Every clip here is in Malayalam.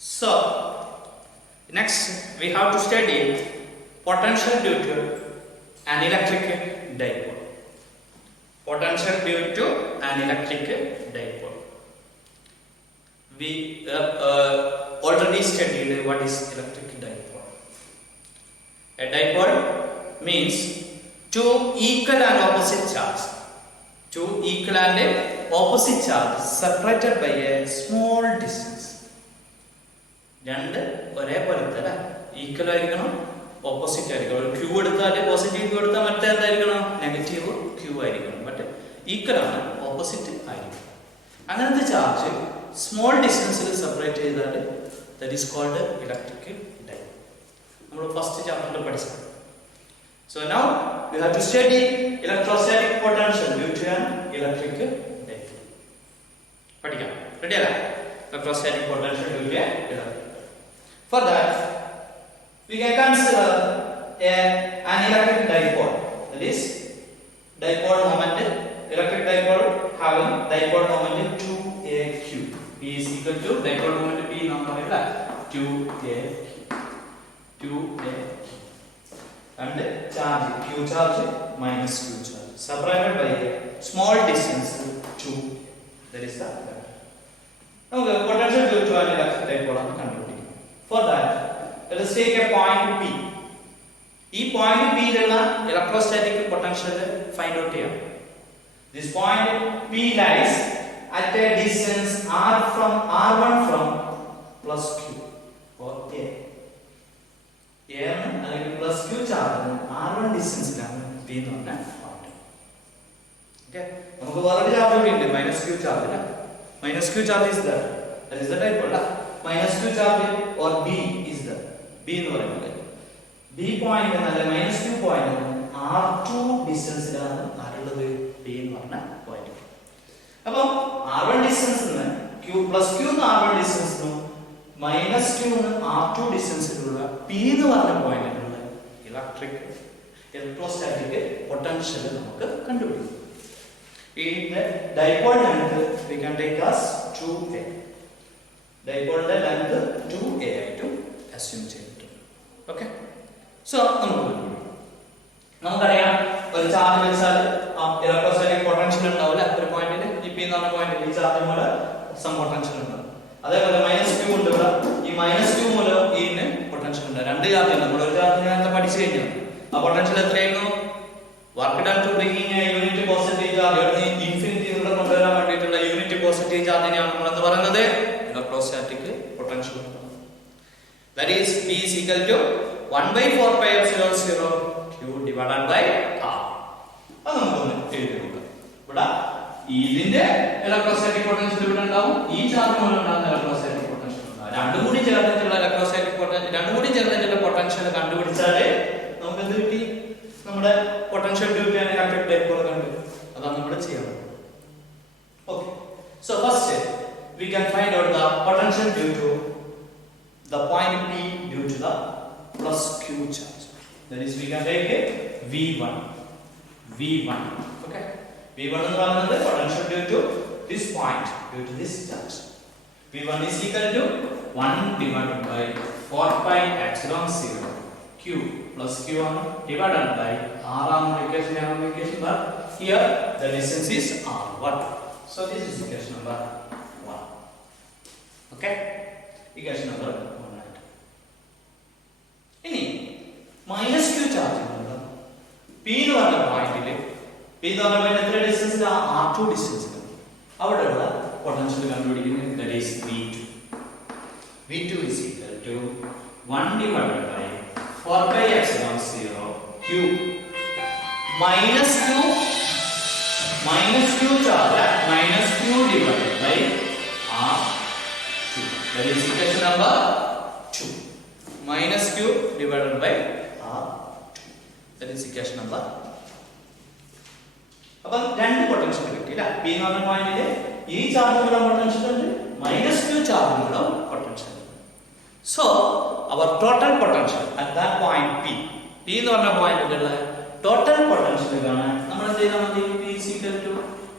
So, next we have to study potential due to an electric dipole. Potential due to an electric dipole. We already studied what is electric dipole. A dipole means two equal and opposite charges. Two equal and opposite charges separated by a small distance. രണ്ട് ഒരേപോലത്തെ അല്ല, ഈക്വൽ ആയിരിക്കണം, ഓപ്പോസിറ്റ് ആയിരിക്കണം. ക്യൂ എടുത്താൽ പോസിറ്റീവ് ക്യൂ എടുത്താൽ മറ്റേതായിരിക്കണം, നെഗറ്റീവ് ക്യൂ ആയിരിക്കണം. ബട്ട് ഈക്വൽ ആണ്, ഓപ്പോസിറ്റ് ആയിരിക്കും. അങ്ങനത്തെ ചാർജ് സ്മോൾ ഡിസ്റ്റൻസിൽ സെപ്പറേറ്റ് ചെയ്താൽ that is called electric dipole. നമ്മൾ ഫസ്റ്റ് ചാപ്റ്ററിൽ പഠിച്ചത്. So now we have to study electrostatic potential due to an electric dipole. പഠിക്കാം. റെഡി അല്ലേ? Electrostatic potential due to an electric. For that, we can consider an electric dipole. That is, dipole moment, electric dipole having dipole moment 2aq. P is equal to dipole moment P number 2aq. And charge Q charge minus Q charge separated by a small distance 2. That is the നമുക്ക് potential due to an electric dipole ആണ് കണ്ടുപിടിക്കുന്നത്. For that let us take a point P. ഈ പോയിന്റ് P യിലുള്ള ഇലക്ട്രോസ്റ്റാറ്റിക് പൊട്ടൻഷ്യൽ ഫൈൻഡ് ഔട്ട് ചെയ്യാം. This point P lies at a distance r1 from plus Q or A. A അല്ലെങ്കിൽ plus Q charge r1 ഡിസ്റ്റൻസിലാണ് P എന്ന് പറഞ്ഞ പോയിന്റ്. ഓക്കേ, നമുക്ക് വേറൊരു ചാർജ് കൂടി ഉണ്ട്, മൈനസ് Q ചാർജ് അല്ലേ. Minus Q charge is there. That is the dipole. Minus Q charge or B is there. B എന്ന് പറയുന്നത് B point എന്നല്ല, minus Q point R2 ഡിസ്റ്റൻസിലാണ് ആരുള്ളത്, B എന്ന് പറഞ്ഞ പോയിന്റ്. അപ്പോൾ R1 ഡിസ്റ്റൻസ് നിന്ന് Q പ്ലസ് Q എന്ന് R1 ഡിസ്റ്റൻസ് മൈനസ് Q എന്ന് R2 ഡിസ്റ്റൻസിലുള്ള P എന്ന് പറഞ്ഞ പോയിന്റിലുള്ള ഇലക്ട്രോസ്റ്റാറ്റിക് പൊട്ടൻഷ്യൽ നമുക്ക് കണ്ടുപിടിക്കാം. In the dipole length we can take as 2a. Dipole length 2a to assume ചെയ്തിട്ടുണ്ട്. Okay, so നമുക്കറിയാം ഒരു ചാർജ് വെച്ചാൽ ഇലക്ട്രോസ്റ്റാറ്റിക് പൊട്ടൻഷ്യൽ ഉണ്ടാവില്ല ഒരു പോയിന്റിൽ. ഈ P എന്ന് പറഞ്ഞ പോയിന്റിൽ ഈ ചാർജ് മൂലം സം പൊട്ടൻഷ്യൽ ഉണ്ടാവും. അതേപോലെ മൈനസ് Q ഉണ്ട് ഇവിടെ, ഈ മൈനസ് Q മൂലം ഈന് പൊട്ടൻഷ്യൽ ഉണ്ട്. രണ്ട് ചാർജ് ഉണ്ട്. നമ്മൾ ഒരു ചാർജ് നേരത്തെ പഠിച്ചു കഴിഞ്ഞു. ആ പൊട്ടൻഷ്യൽ എത്രയായിരുന്നു? Work done to bringing a unit positive charge infinity ഇവിടെ കൊണ്ടുവരാൻ വേണ്ടിയിട്ടുള്ള യൂണിറ്റ് പോസിറ്റീവ് ചാർജിനെയാണ് നമ്മൾ എന്ത് പറയുന്നത്? Electrostatic potential. That is P is equal to 1/4 pi epsilon 0 Q divided by R. അത് നമുക്കൊന്ന് എഴുതി നോക്കാം. ഇവിടെ ഇതിന്റെ ഇലക്ട്രോസ്റ്റാറ്റിക് പൊട്ടൻഷ്യൽ ഇവിടെ ഉണ്ടാവും, ഈ ചാർജ് മൂലം ഉണ്ടാകുന്ന ഇലക്ട്രോസ്റ്റാറ്റിക് പൊട്ടൻഷ്യൽ ഉണ്ടാവും. രണ്ടും കൂടി ചേർന്നിട്ടുള്ള ഇലക്ട്രോസ്റ്റാറ്റിക് പൊട്ടൻഷ്യൽ, രണ്ടും കൂടി ചേർന്നിട്ടുള്ള പൊട്ടൻഷ്യൽ കണ്ടുപിടിച്ചാലേ നമുക്ക് എന്ത് കിട്ടി? നമ്മുടെ potential due to an electric dipole കണ്ടു. അതാണ് നമ്മൾ ചെയ്യുന്നത്. Okay, so first we can find out the potential due to the point P due to the plus Q charge. That is, we can take a V1. Okay, V1 എന്ന് പറയുന്നത് potential due to this point due to this charge. V1 is equal to 1 divided by 4 pi epsilon 0 Q plus Q divided by R multiplication but here the distance is R1. So this is equation number 1. Okay, equation number 1. ഇനി minus Q ചാർജ് ഉണ്ട് P എന്ന് പറഞ്ഞ പോയിന്റിൽ, P എന്ന് പറഞ്ഞ പോയിന്റ് എത്ര ഡിസ്റ്റൻസിൽ? R2 ഡിസ്റ്റൻസിൽ. അവിടെയുള്ള പൊട്ടൻഷ്യൽ കണ്ടുപിടിക്കുന്നത് that is V2. V2 is equal to 1 divided by 4 pi epsilon 0 Q minus Q charge minus Q divided by R2. That is equation number 2. Minus Q divided by R2. That is equation number. അപ്പോൾ രണ്ട് പൊട്ടൻഷ്യൽ കിട്ടി അല്ലേ? P എന്ന് പറഞ്ഞ പോയിന്റിൽ ഈ ചാർജിനുള്ള പൊട്ടൻഷ്യൽ ഉണ്ട്, മൈനസ് Q ചാർജിനുള്ള potential. So our total potential at that point P എന്ന് പറഞ്ഞ പോയിന്റിലുള്ള ടോട്ടൽ പൊട്ടൻഷ്യൽ കാണാൻ നമ്മൾ എന്ത് ചെയ്താൽ മതി? P is equal to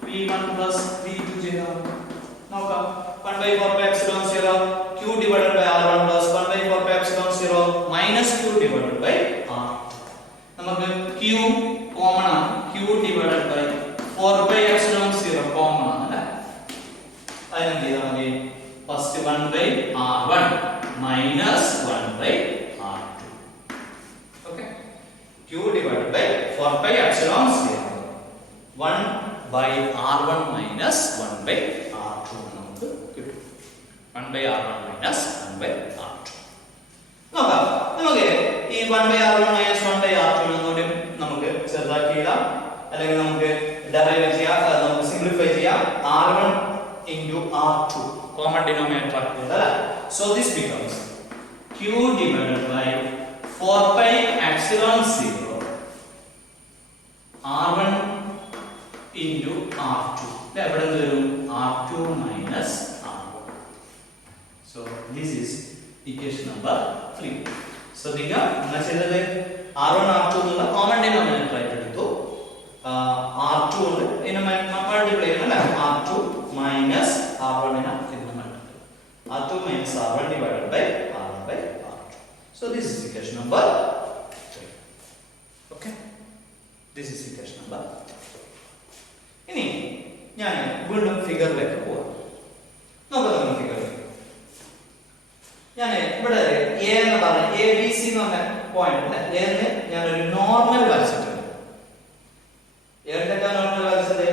V1 plus V2 ചെയ്താൽ നോക്കാം. 1/4 epsilon 0 Q divided by R 1 by r1 minus 1 by r2. Okay, q divided by 4 pi epsilon 0 1 by r1 minus 1 by r2 നമുക്ക് കിട്ടും. 1 by r1 minus 1 by r2. നോക്കാം, നമുക്ക് ഈ 1 by r1 minus 1 by r2 എന്നൂടെ നമുക്ക് ചെറുതാക്കി എഴുതാം, അല്ലെങ്കിൽ നമുക്ക് ഡെറൈവ് ചെയ്യാം, നമുക്ക് സിംപ്ലിഫൈ ചെയ്യാം. r1 into r2 common denominator ആക്കിയതല്ല. So this becomes q divided by 4 pi epsilon 0 r1 into r2. എവിടെ നിന്ന് വരും? r2 minus r1. So this is equation number 3. ശ്രദ്ധിക്കുക, എന്താ ചെയ്തത്? r1 r2 എന്നുള്ള കോമൺ ഡിനോമിനേറ്റർ ആയിട്ട് എടുത്തു. r2 കൊണ്ട് ഇതിനെ മൾട്ടിപ്ലൈ ചെയ്യണം അല്ലേ? r2 minus r1 നെ ഇതിനെ multiply. r2 minus r1 divided by r1 by r2. So this is equation number 3. Okay, this is equation number 3. ഇനി ഞാൻ വീണ്ടും ഫിഗറിലേക്ക് പോവാം. നോക്കാം ഫിഗറിലേക്ക്. ഞാൻ ഇവിടെ എ എന്ന് പറഞ്ഞ എ ബി സി എന്ന് പറഞ്ഞ പോയിന്റ് എന്ന് ഞാനൊരു നോർമൽ വരച്ചിട്ടുണ്ട്. ഏതൊക്കെ നോർമൽ വരച്ചത്?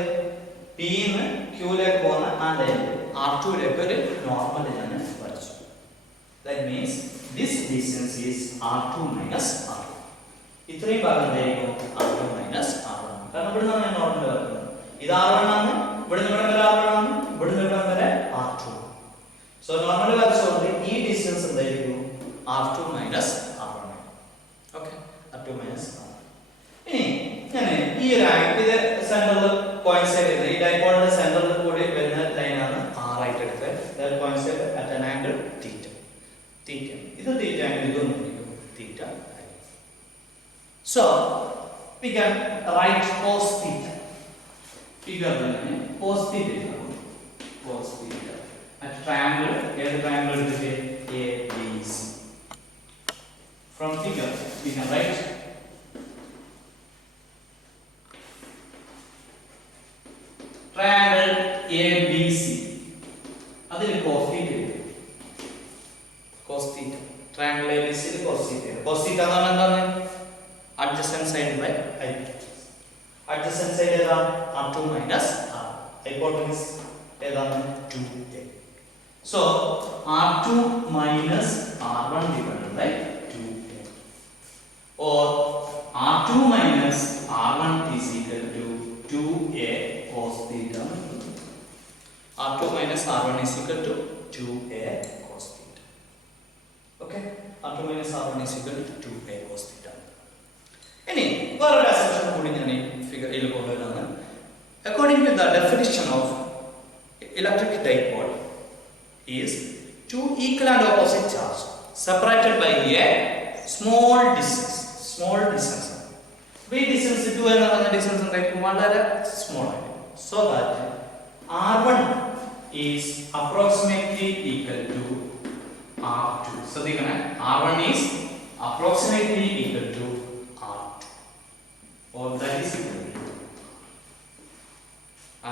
പി ന്ന് ക്യൂയിലേക്ക് പോകുന്ന ആ ലൈൻ r2 ലേക്ക് ഒരു നോർമൽ ഞാൻ വരച്ചു. That means this distance is r2 minus r1. ഇത്രയും ഭാഗം എന്തായിരിക്കും? r2 minus r1. കാരണം ഇവിടെ നിന്നാണ് ഞാൻ നോർമൽ വരക്കുന്നത്. ഇത് r1 ആണ്, ഇവിടെ നിന്ന് ഇവിടെ വരെ r1 ആണ്, ഇവിടെ നിന്ന് ഇവിടെ വരെ r2. സോ നോർമൽ വരച്ചുകൊണ്ട് ഈ ഡിസ്റ്റൻസ് എന്തായിരിക്കും? r2 minus r1. Okay, r2 minus r1. ഇനി ഞാൻ ഈ ഒരു ഇത് സെന്ററിൽ കോയിൻസൈഡ് ചെയ്ത് ഈ ഡൈപോളിന്റെ സെന്ററിൽ കൂടി വരുന്ന ലൈനാണ് r ആയിട്ട് എടുത്തത്. That coincide at an angle θ. ഇത് θ ആംഗിൾ ഇതൊന്നും θ. So we can write cos θ. ഫിഗറിൽ cos θ എഴുതാം. cos θ at triangle, ഏത് ട്രയാംഗിൾ എടുത്തിട്ട്? ABC. From figure we can write triangle ABC. അതിൽ cos θ എഴുതാം. cos θ triangle ABC ൽ cos θ. cos θ എന്ന് പറഞ്ഞാൽ എന്താണ്? adjacent side by hypotenuse. adjacent side ഏതാ? r2 minus r. hypotenuse ഏതാണ്? 2a. So r2 minus r1 divided by 2a, or r2 minus r1 is equal to 2a cos theta. r2 minus r1 is equal to 2a cos theta. Okay, r2 minus r1 is equal to 2a cos theta. ഇനി വേറൊരു അസംപ്ഷൻ കൂടി ഞാൻ ഈ ഫിഗറിൽ കൊണ്ടുവരുന്നതാണ്. According to the definition of electric dipole is two equal and opposite charge separated by a small distance. ഈ ഡിസ്റ്റൻസ് 2 എന്ന് പറയുന്ന ഡിസ്റ്റൻസ് എന്തായിരിക്കും? വളരെ സ്മോൾ ആയിരിക്കും. So that r1 is approximately equal to r2. ശ്രദ്ധിക്കണേ, r1 is approximately equal to r2, or that is equal to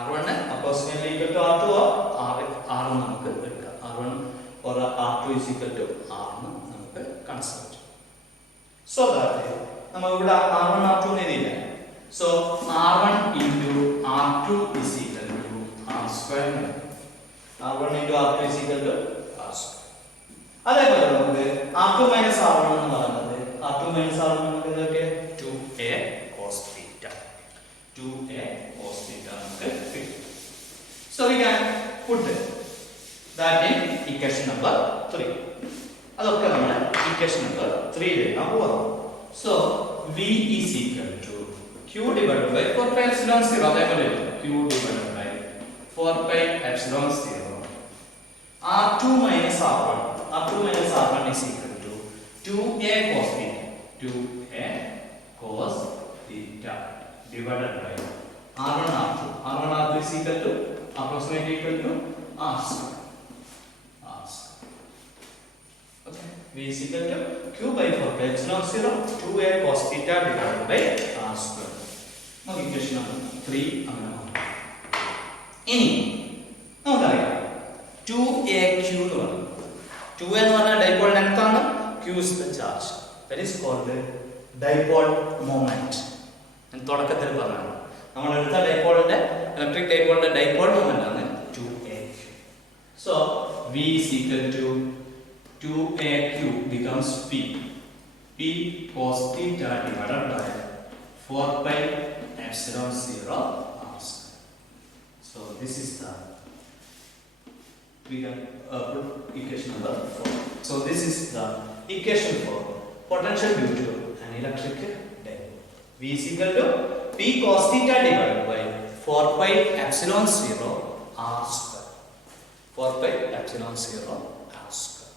r1 approximately equal to r2 or r നമുക്ക് എടുക്കാം. r1 or r2 is equal to r നമുക്ക് കൺസിഡർ ചെയ്യാം. So that നമ്മൾ ഇവിടെ r1 r2 എഴുതിയില്ല. So r1 into r2 is equal to r square. r1 into r2 is equal to r square. അതേപോലെ നമുക്ക് r2 minus r1 എന്ന് പറയുന്നത് r2 minus r1 നമുക്ക് ഇതൊക്കെ 2a cos theta. 2a cos theta നമുക്ക് കിട്ടും. So we can put that in equation number 3. അതൊക്കെ നമ്മൾ equation number 3 ലേക്ക് പോകാം. So v is equal to q divided by 4 pi epsilon 0. അതേപോലെ q divided by 4 pi epsilon 0 r2 minus r1. r2 minus r1 is equal to 2a cos theta. 2a cos theta divided by r1 r2. r1 r2 is equal to approximately equal to r square. Okay, v is equal to q by 4 pi epsilon 0 2a cos theta divided by r square. Now equation number 3 അങ്ങനെ. ഇനി നമുക്കറിയാം 2a 2aq എന്ന് പറയും. 2a എന്ന് പറഞ്ഞാൽ ഡൈപോൾ ലെങ്ത് ആണ്, q is the charge. That is called dipole moment. ഞാൻ തുടക്കത്തിൽ പറഞ്ഞതാണ്. നമ്മൾ എടുത്ത ഡൈപോളിന്റെ ഇലക്ട്രിക് ഡൈപോളിന്റെ ഡൈപോൾ മൊമെന്റ് ആണ് 2aq. So V is equal to 2aq becomes P. P cos theta divided by 4 pi epsilon 0 r square. So this is the we can put equation number 4. So this is the equation for potential due to an electric dipole. V is equal to P cos theta divided by 4 pi epsilon 0 r square. 4 pi epsilon 0 r square.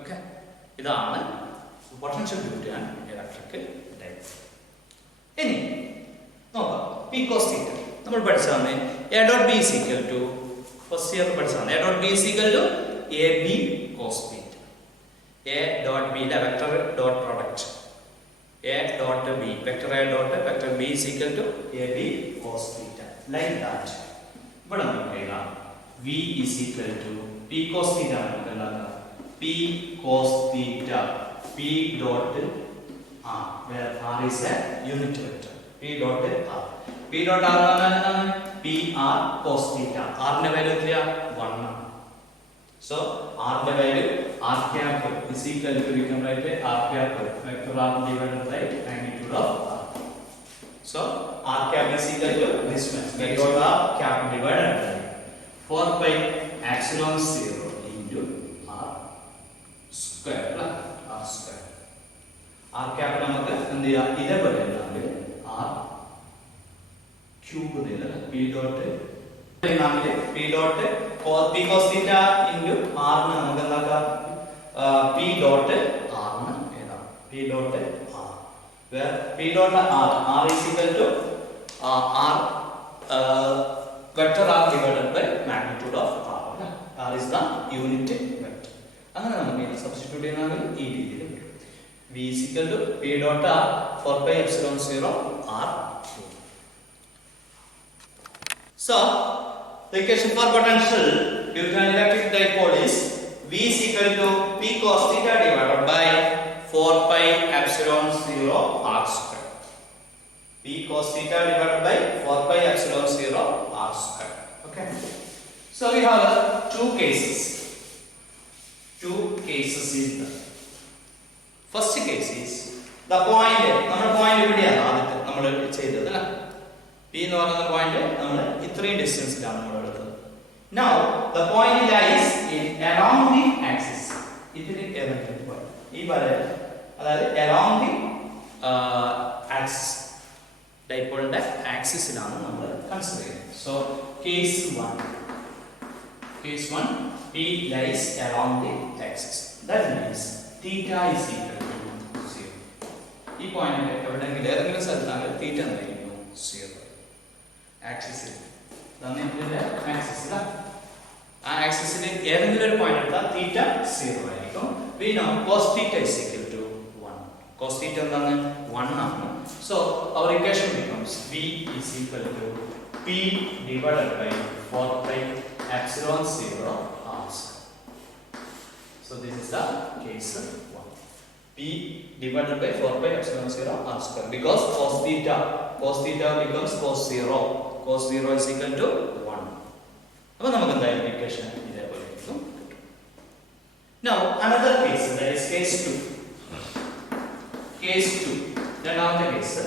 Okay. ഇതാണ് potential due to an electric dipole. ഇനി നോക്കാം P cos theta നമ്മൾ പഠിച്ചതാണ് A dot B is equal to first year പഠിച്ചതാണ് A dot B is equal to AB cos theta. A dot B ന്റെ vector dot product A dot B vector A dot vector B is equal to AB cos theta like that. ഇവിടെ നമുക്ക് എഴുതാം V is equal to P cos theta നമുക്ക് എഴുതാം P cos theta P dot R where R is a unit vector. P dot R. P dot R എന്താണ് PR cos theta. R ന്റെ വാല്യൂ എത്രയാ 1 ആണ്. So R ന്റെ value R cap is equal to we can write R cap vector R divided by magnitude of R. So R cap is equal to this much. Vector R cap divided by 4 pi epsilon 0 into R square plus R square. R cap നമുക്ക് എന്ത് ചെയ്യാം ഇതേപോലെ എഴുതാം R cube देना P dot नामले P dot P cos theta into R में നമുക്ക് എന്താക്കാം P dot R में എഴുതാം P dot R where P dot R is equal to R vector R divided by magnitude of R. R is the unit vector. അങ്ങനെ നമുക്ക് സബ്സ്റ്റിറ്റ്യൂട്ട് ചെയ്യുകയാണെങ്കിൽ ഈ രീതിയിൽ വരും V is equal to P dot R 4 pi epsilon 0 R cube. So, the equation for potential due to an electric dipole is V is equal to P cos theta divided by 4 pi epsilon 0 r square. P cos theta divided by 4 pi epsilon 0 r square. Okay. So we have two cases. Two cases is the first case is the point. നമ്മുടെ പോയിന്റ് എവിടെയാണ് ആദ്യത്തെ നമ്മൾ ചെയ്തത് അല്ലേ P എന്ന് പറയുന്ന പോയിന്റ് നമ്മൾ ഇത്രയും ഡിസ്റ്റൻസിലാണ് നമ്മൾ എടുത്തത്. Now the point lies in along the axis. ഇതിന് ഏതെങ്കിലും പോയിന്റ് ഈ വരയിൽ അതായത് along the axis ഡൈപോളിന്റെ ആക്സിസിലാണ് നമ്മൾ കൺസിഡർ ചെയ്യുന്നത്. So case 1 P lies along the axis. That means theta is equal to 0. ഈ പോയിന്റ് എവിടെയെങ്കിലും ഏതെങ്കിലും സ്ഥലത്താണ് theta എന്തായിരിക്കും 0. ആക്സിസിൽ ആ ആക്സിസിൽ ഏതെങ്കിലും ഒരു പോയിന്റ് എടുത്താൽ തീറ്റ 0 ആയിരിക്കും. We know cos theta is equal to 1. Cos theta എന്താണ് 1 ആണ്. So our equation becomes V is equal to P divided by 4 pi epsilon 0 r square. So this is the case 1. P divided by 4 pi epsilon 0 r square because cos theta becomes cos 0. Cos 0 is equal to 1. അപ്പോൾ നമുക്ക് എന്തായാലും ഇക്വേഷൻ ഇതേപോലെ കിട്ടും. Now another case, that is case 2. Case 2. രണ്ടാമത്തെ case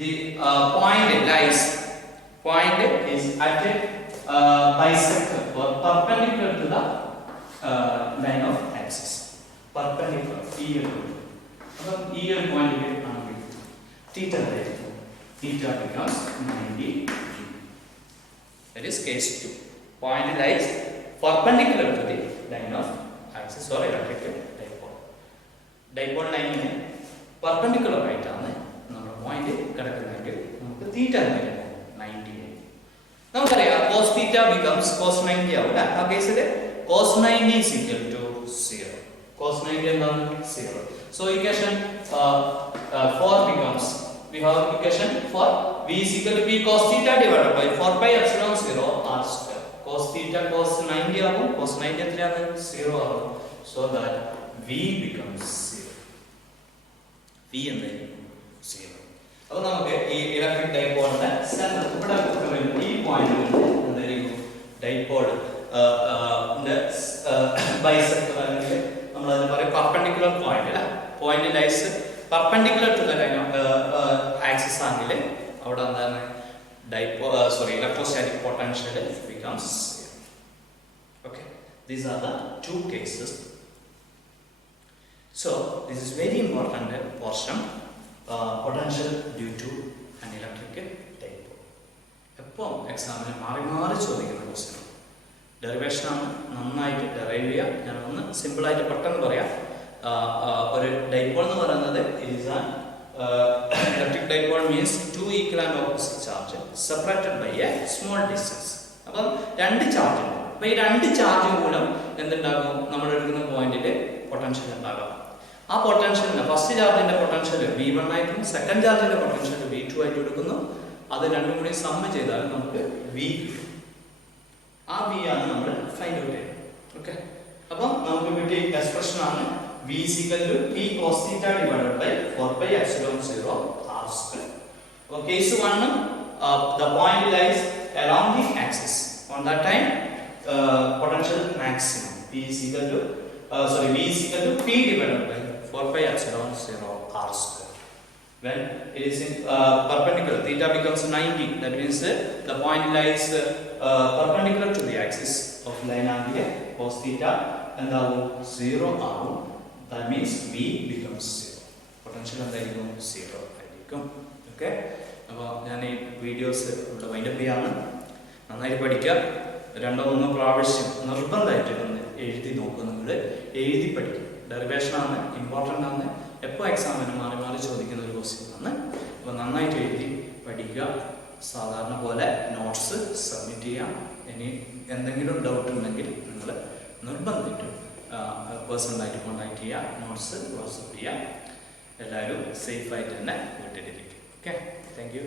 the point is at a bisector or perpendicular to the line of axis. Perpendicular ഈ ഒരു അപ്പോൾ ഈ ഒരു പോയിന്റിൽ ആണെങ്കിൽ theta becomes 90 degree. That is case 2. Point lies perpendicular to the line of axis or electric dipole. Dipole line ന് perpendicular ആയിട്ടാണ് നമ്മുടെ പോയിന്റ് കിടക്കുന്നതെങ്കിൽ നമുക്ക് തീറ്റ എന്ന് 90 ഡിഗ്രി. നമുക്കറിയാം cos theta becomes cos 90 ആവും. ആ കേസിൽ cos 90 is equal to 0. Cos 90 എന്താണ് 0. So equation 4 becomes we have equation for V is equal to P cos theta divided by 4 pi epsilon 0 r square. cos theta cos 90 ആവും, cos 90 എത്രയാണ് 0 ആവും. So that v becomes 0. v എന്തായിരിക്കും 0. അപ്പോൾ നമുക്ക് ഈ ഇലക്ട്രിക് ഡൈപോളിന്റെ സെന്റർ ഇവിടെ ഈ പോയിന്റിൽ എന്തായിരിക്കും ഡൈപോൾ ബൈസെക്ടർ അല്ലെങ്കിൽ നമ്മൾ അതിന് പറയും പെർപെൻഡിക്കുലർ പോയിന്റ് അല്ലേ. Point lies perpendicular to the line of axis ആണെങ്കിൽ അവിടെ എന്താണ് electrostatic potential becomes 0. Okay, these are the two cases. So this is very important portion, potential due to an electric dipole. എപ്പോൾ എക്സാമിന് മാറി മാറി ചോദിക്കുന്ന ക്വസ്റ്റ്യൻ ഡെറിവേഷൻ ആണ്, നന്നായിട്ട് ഡെറൈവ് ചെയ്യുക. ഞാൻ ഒന്ന് സിമ്പിളായിട്ട് പെട്ടെന്ന് പറയാം. ഒരു ഡൈപോൾ എന്ന് പറയുന്നത് electric dipole means two equal and opposite charge separated by a small distance. അപ്പം രണ്ട് ചാർജ് ഉണ്ട്. അപ്പൊ ഈ രണ്ട് ചാർജ് മൂലം എന്തുണ്ടാകും, നമ്മൾ എടുക്കുന്ന പോയിന്റിൽ പൊട്ടൻഷ്യൽ ഉണ്ടാകാം. ആ പൊട്ടൻഷ്യലിന് ഫസ്റ്റ് ചാർജിന്റെ പൊട്ടൻഷ്യൽ V1 ആയിട്ടും സെക്കൻഡ് ചാർജിന്റെ പൊട്ടൻഷ്യൽ V2 ആയിട്ട് എടുക്കുന്നു. അത് രണ്ടും കൂടി സമ്മ് ചെയ്താൽ നമുക്ക് V കിട്ടും. ആ V ആണ് നമ്മൾ ഫൈൻഡ് ഔട്ട് ചെയ്യുന്നത്. ഓക്കെ, അപ്പം നമുക്ക് കിട്ടിയ എക്സ്പ്രഷൻ ആണ് V is equal to T cos theta divided by 4 pi epsilon 0 r square. So case 1, the point lies along the axis. On that time, potential maximum V is equal to P divided by 4 pi epsilon 0 r square. When it is in perpendicular, theta becomes 90. That means the point lies perpendicular to the axis of line angle cos theta and the 0 r. That means V becomes 0. Potential എന്തായിരിക്കും 0 ആയിരിക്കും. ഓക്കെ, അപ്പോൾ ഞാൻ ഈ വീഡിയോസ് ഇവിടെ വൈൻഡപ്പ് ചെയ്യാണ്. നന്നായിട്ട് പഠിക്കുക. 2-3 പ്രാവശ്യം നിർബന്ധമായിട്ട് ഒന്ന് എഴുതി നോക്കുക. നിങ്ങൾ എഴുതി പഠിക്കുക. ഡെറിവേഷനാണ്, ഇമ്പോർട്ടൻ്റ് ആണ്. എപ്പോൾ എക്സാമിന് മാറി മാറി ചോദിക്കുന്ന ഒരു ക്വസ്റ്റ്യൻ ആണ്. അപ്പോൾ നന്നായിട്ട് എഴുതി പഠിക്കുക. സാധാരണ പോലെ നോട്ട്സ് സബ്മിറ്റ് ചെയ്യാം. ഇനി എന്തെങ്കിലും ഡൗട്ട് ഉണ്ടെങ്കിൽ നിങ്ങൾ നിർബന്ധമായിട്ട് പേഴ്സണലായിട്ട് കോൺടാക്ട് ചെയ്യുക, നോട്ട്സ് വാട്സപ്പ് ചെയ്യുക. എല്ലാവരും സേഫായിട്ട് തന്നെ വീട്ടിലിരിക്കും. Okay, thank you.